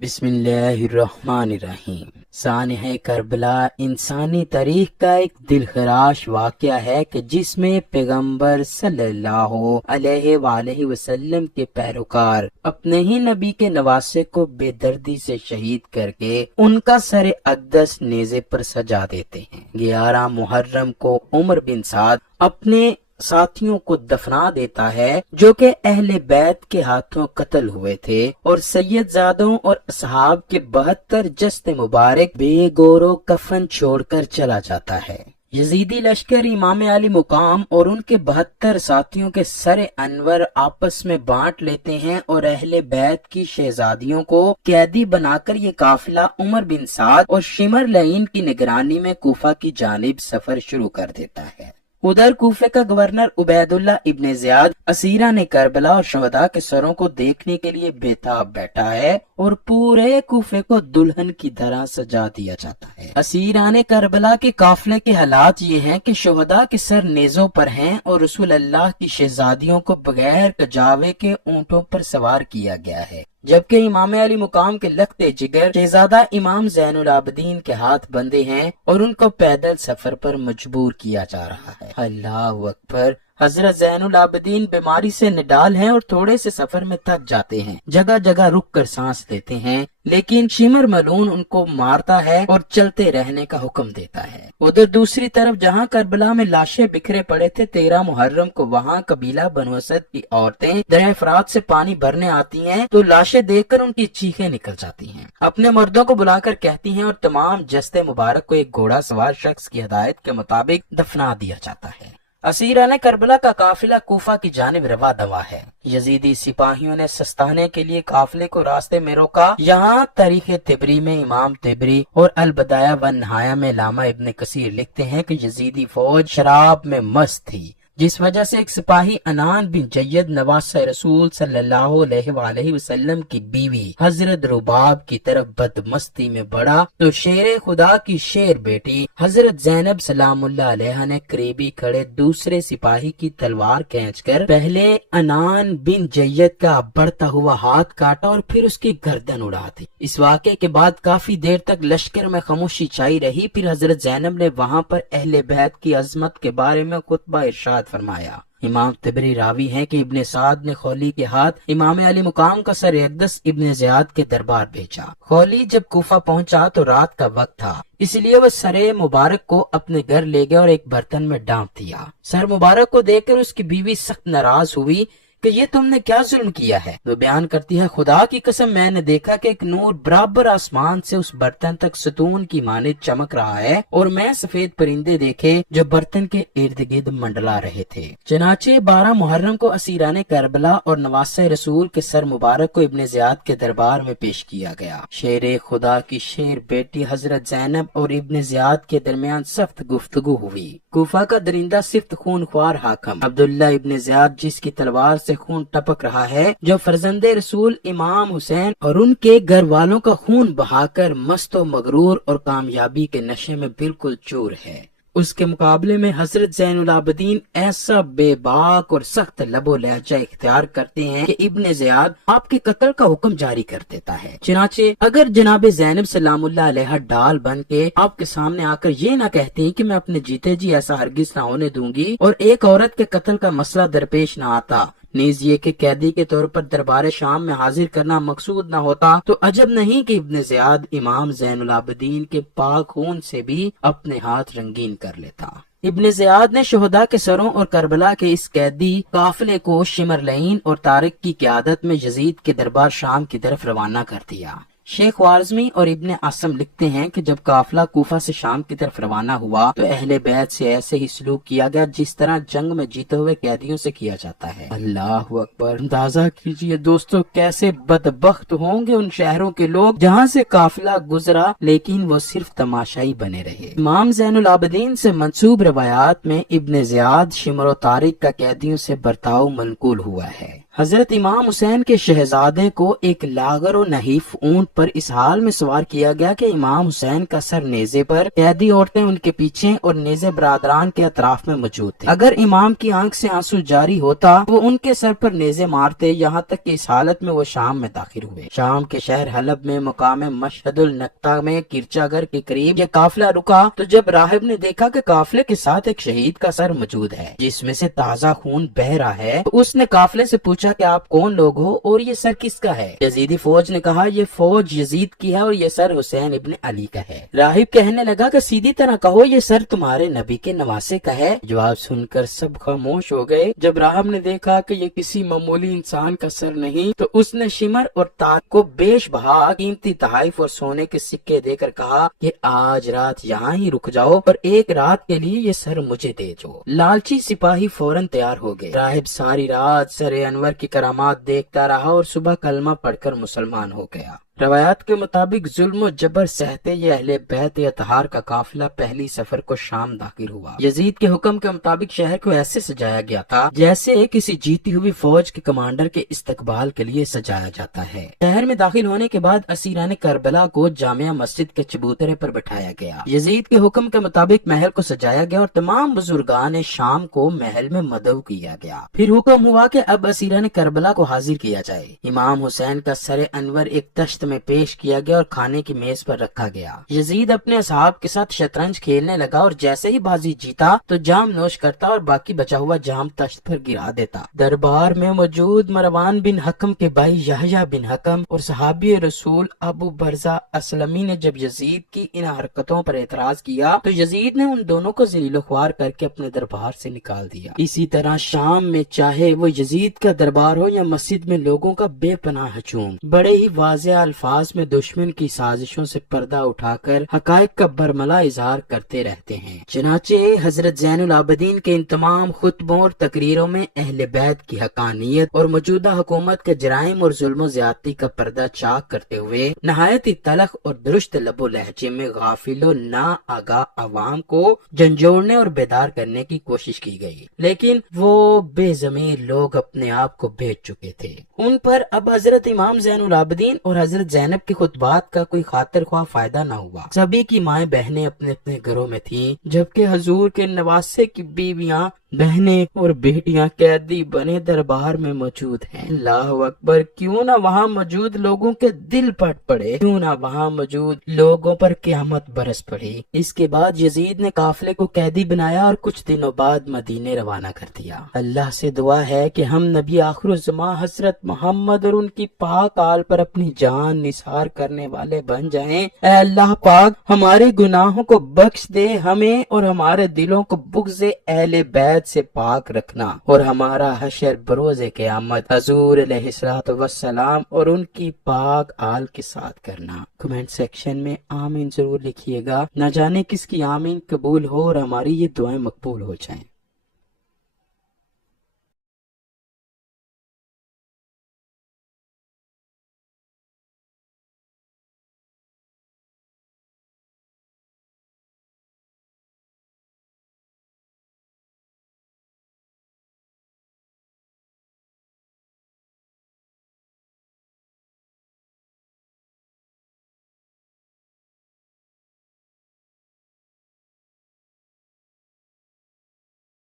بسم اللہ الرحمن الرحیم۔ سانحہ کربلا انسانی تاریخ کا ایک دلخراش واقعہ ہے کہ جس میں پیغمبر صلی اللہ علیہ وآلہ وسلم کے پیروکار اپنے ہی نبی کے نواسے کو بے دردی سے شہید کر کے ان کا سر اقدس نیزے پر سجا دیتے ہیں۔ 11 محرم کو عمر بن سعد اپنے ساتھیوں کو دفنا دیتا ہے جو کہ اہل بیت کے ہاتھوں قتل ہوئے تھے، اور سید زادوں اور اصحاب کے 72 جسد مبارک بے گور و کفن چھوڑ کر چلا جاتا ہے۔ یزیدی لشکر امام علی مقام اور ان کے 72 ساتھیوں کے سر انور آپس میں بانٹ لیتے ہیں اور اہل بیت کی شہزادیوں کو قیدی بنا کر یہ قافلہ عمر بن سعد اور شمر لعین کی نگرانی میں کوفہ کی جانب سفر شروع کر دیتا ہے۔ ادھر کوفے کا گورنر عبید اللہ ابن زیاد اسیران کربلا اور شہداء کے سروں کو دیکھنے کے لیے بے تاب بیٹھا ہے اور پورے کوفے کو دلہن کی طرح سجا دیا جاتا ہے۔ اسیران کربلا کے قافلے کے حالات یہ ہیں کہ شہداء کے سر نیزوں پر ہیں اور رسول اللہ کی شہزادیوں کو بغیر کجاوے کے اونٹوں پر سوار کیا گیا ہے، جبکہ امام علی مقام کے لخت جگر شہزادہ امام زین العابدین کے ہاتھ بندھے ہیں اور ان کو پیدل سفر پر مجبور کیا جا رہا ہے۔ اللہ اکبر۔ حضرت زین العابدین بیماری سے نڈال ہیں اور تھوڑے سے سفر میں تھک جاتے ہیں، جگہ جگہ رک کر سانس لیتے ہیں، لیکن شمر ملعون ان کو مارتا ہے اور چلتے رہنے کا حکم دیتا ہے۔ ادھر دوسری طرف جہاں کربلا میں لاشیں بکھرے پڑے تھے، 13 محرم کو وہاں قبیلہ بنو اسد کی عورتیں دریا فرات سے پانی بھرنے آتی ہیں تو لاشیں دیکھ کر ان کی چیخیں نکل جاتی ہیں، اپنے مردوں کو بلا کر کہتی ہیں اور تمام جسد مبارک کو ایک گھوڑا سوار شخص کی ہدایت کے مطابق دفنا دیا جاتا ہے۔ اسیران کربلا کا قافلہ کوفہ کی جانب رواں دواں ہے۔ یزیدی سپاہیوں نے سستانے کے لیے قافلے کو راستے میں روکا۔ یہاں تاریخ طبری میں امام طبری اور البدایہ والنہایہ میں علامہ ابن کثیر لکھتے ہیں کہ یزیدی فوج شراب میں مست تھی، جس وجہ سے ایک سپاہی عنان بن جید نواسہ رسول صلی اللہ علیہ وآلہ وسلم کی بیوی حضرت رباب کی طرف بدمستی میں بڑھا تو شیر خدا کی شیر بیٹی حضرت زینب سلام اللہ علیہ نے قریبی کھڑے دوسرے سپاہی کی تلوار کھینچ کر پہلے عنان بن جید کا بڑھتا ہوا ہاتھ کاٹا اور پھر اس کی گردن اڑا دی۔ اس واقعے کے بعد کافی دیر تک لشکر میں خاموشی چھائی رہی۔ پھر حضرت زینب نے وہاں پر اہل بیت کی عظمت کے بارے میں خطبہ ارشاد فرمایا۔ امام طبری راوی ہیں کہ ابن سعد نے خولی کے ہاتھ امام علی مقام کا سر اقدس ابن زیاد کے دربار بھیجا۔ خولی جب کوفہ پہنچا تو رات کا وقت تھا، اس لیے وہ سر مبارک کو اپنے گھر لے گیا اور ایک برتن میں ڈانپ دیا۔ سر مبارک کو دیکھ کر اس کی بیوی سخت ناراض ہوئی کہ یہ تم نے کیا ظلم کیا ہے؟ وہ بیان کرتی ہے، خدا کی قسم میں نے دیکھا کہ ایک نور برابر آسمان سے اس برتن تک ستون کی مانند چمک رہا ہے، اور میں سفید پرندے دیکھے جو برتن کے ارد گرد منڈلا رہے تھے۔ چنانچہ 12 محرم کو اسیران کربلا اور نواسہ رسول کے سر مبارک کو ابن زیاد کے دربار میں پیش کیا گیا۔ شیر خدا کی شیر بیٹی حضرت زینب اور ابن زیاد کے درمیان سخت گفتگو ہوئی۔ کوفہ کا درندہ صفت خون خوار حاکم عبداللہ ابن زیاد، جس کی تلوار سے خون ٹپک رہا ہے، جو فرزند رسول امام حسین اور ان کے گھر والوں کا خون بہا کر مست و مغرور اور کامیابی کے نشے میں بالکل چور ہے، اس کے مقابلے میں حضرت زین العابدین ایسا بے باک اور سخت لب و لہجہ اختیار کرتے ہیں کہ ابن زیاد آپ کے قتل کا حکم جاری کر دیتا ہے۔ چنانچہ اگر جناب زینب سلام اللہ علیہ ڈال بن کے آپ کے سامنے آ کر یہ نہ کہتے ہیں کہ میں اپنے جیتے جی ایسا ہرگز نہ ہونے دوں گی، اور ایک عورت کے قتل کا مسئلہ درپیش نہ آتا، نیز یہ کہ قیدی کے طور پر دربار شام میں حاضر کرنا مقصود نہ ہوتا، تو عجب نہیں کہ ابن زیاد امام زین العابدین کے پاک خون سے بھی اپنے ہاتھ رنگین کر لیتا۔ ابن زیاد نے شہداء کے سروں اور کربلا کے اس قیدی قافلے کو شمر لعین اور طارق کی قیادت میں یزید کے دربار شام کی طرف روانہ کر دیا۔ شیخ وارزمی اور ابن عاصم لکھتے ہیں کہ جب قافلہ کوفہ سے شام کی طرف روانہ ہوا تو اہل بیت سے ایسے ہی سلوک کیا گیا جس طرح جنگ میں جیتے ہوئے قیدیوں سے کیا جاتا ہے۔ اللہ اکبر۔ اندازہ کیجئے دوستو کیسے بدبخت ہوں گے ان شہروں کے لوگ جہاں سے قافلہ گزرا لیکن وہ صرف تماشائی بنے رہے۔ امام زین العابدین سے منسوب روایات میں ابن زیاد، شمر و طارق کا قیدیوں سے برتاؤ منقول ہوا ہے۔ حضرت امام حسین کے شہزادے کو ایک لاغر و نحیف اونٹ پر اس حال میں سوار کیا گیا کہ امام حسین کا سر نیزے پر، قیدی عورتیں ان کے پیچھے اور نیزے برادران کے اطراف میں موجود تھے۔ اگر امام کی آنکھ سے آنسو جاری ہوتا وہ ان کے سر پر نیزے مارتے، یہاں تک کہ اس حالت میں وہ شام میں داخل ہوئے۔ شام کے شہر حلب میں مقام مشہد النقطہ میں کرچا گھر کے قریب یہ قافلہ رکا تو جب راہب نے دیکھا کہ قافلے کے ساتھ ایک شہید کا سر موجود ہے جس میں سے تازہ خون بہ رہا ہے، تو اس نے قافلے سے پوچھا کہ آپ کون لوگ ہو اور یہ سر کس کا ہے؟ یزیدی فوج نے کہا یہ فوج یزید کی ہے اور یہ سر حسین ابن علی کا ہے۔ راہب کہنے لگا کہ سیدھی طرح کہو یہ سر تمہارے نبی کے نواسے کا ہے۔ جواب سن کر سب خاموش ہو گئے۔ جب راہب نے دیکھا کہ یہ کسی معمولی انسان کا سر نہیں تو اس نے شمر اور تاج کو بیش بہا قیمتی تحائف اور سونے کے سکے دے کر کہا کہ آج رات یہاں ہی رک جاؤ اور ایک رات کے لیے یہ سر مجھے دے جو۔ لالچی سپاہی فوراً تیار ہو گئے۔ راہب ساری رات سر انور کی کرامات دیکھتا رہا اور صبح کلمہ پڑھ کر مسلمان ہو گیا۔ روایات کے مطابق ظلم و جبر سہتے یہ اہل بیت اطہار کا قافلہ پہلی سفر کو شام داخل ہوا۔ یزید کے حکم کے مطابق شہر کو ایسے سجایا گیا تھا جیسے کسی جیتی ہوئی فوج کے کمانڈر کے استقبال کے لیے سجایا جاتا ہے۔ شہر میں داخل ہونے کے بعد اسیران کربلا کو جامع مسجد کے چبوترے پر بٹھایا گیا۔ یزید کے حکم کے مطابق محل کو سجایا گیا اور تمام بزرگان شام کو محل میں مدعو کیا گیا۔ پھر حکم ہوا کہ اب اسیران کربلا کو حاضر کیا جائے۔ امام حسین کا سر انور ایک تشت میں پیش کیا گیا اور کھانے کی میز پر رکھا گیا۔ یزید اپنے اصحاب کے ساتھ شطرنج کھیلنے لگا اور جیسے ہی بازی جیتا تو جام نوش کرتا اور باقی بچا ہوا جام تشت پر گرا دیتا۔ دربار میں موجود مروان بن حکم کے بھائی یحییٰ بن حکم اور صحابی رسول ابو برزہ اسلمی نے جب یزید کی ان حرکتوں پر اعتراض کیا تو یزید نے ان دونوں کو ذلیل و خوار کر کے اپنے دربار سے نکال دیا۔ اسی طرح شام میں چاہے وہ یزید کا دربار ہو یا مسجد میں لوگوں کا بے پناہ ہجوم، بڑے ہی واضح الفاظ میں دشمن کی سازشوں سے پردہ اٹھا کر حقائق کا برملا اظہار کرتے رہتے ہیں۔ چنانچہ حضرت زین العابدین کے ان تمام خطبوں اور تقریروں میں اہل بیت کی حقانیت اور موجودہ حکومت کے جرائم اور ظلم و زیادتی کا پردہ چاک کرتے ہوئے نہایت ہی تلخ اور درست لب و لہجے میں غافل و نا آگاہ عوام کو جھنجھوڑنے اور بیدار کرنے کی کوشش کی گئی، لیکن وہ بے ضمیر لوگ اپنے آپ کو بیچ چکے تھے۔ ان پر اب حضرت امام زین العابدین اور حضرت زینب کے خطبات کا کوئی خاطر خواہ فائدہ نہ ہوا۔ سبھی کی مائیں بہنیں اپنے اپنے گھروں میں تھیں، جبکہ حضور کے نواسے کی بیویاں، بہنیں اور بیٹیاں قیدی بنے دربار میں موجود ہیں۔ اللہ اکبر! کیوں نہ وہاں موجود لوگوں کے دل پھٹ پڑے، کیوں نہ وہاں موجود لوگوں پر قیامت برس پڑی۔ اس کے بعد یزید نے قافلے کو قیدی بنایا اور کچھ دنوں بعد مدینے روانہ کر دیا۔ اللہ سے دعا ہے کہ ہم نبی آخر الزماں حضرت محمد اور ان کی پاک آل پر اپنی جان نثار کرنے والے بن جائیں۔ اے اللہ پاک ہمارے گناہوں کو بخش دے، ہمیں اور ہمارے دلوں کو بغض اہل بیت سے پاک رکھنا اور ہمارا حشر بروز قیامت حضور علیہ الصلوۃ والسلام اور ان کی پاک آل کے ساتھ کرنا۔ کمنٹ سیکشن میں آمین ضرور لکھیے گا، نہ جانے کس کی آمین قبول ہو اور ہماری یہ دعائیں مقبول ہو جائیں۔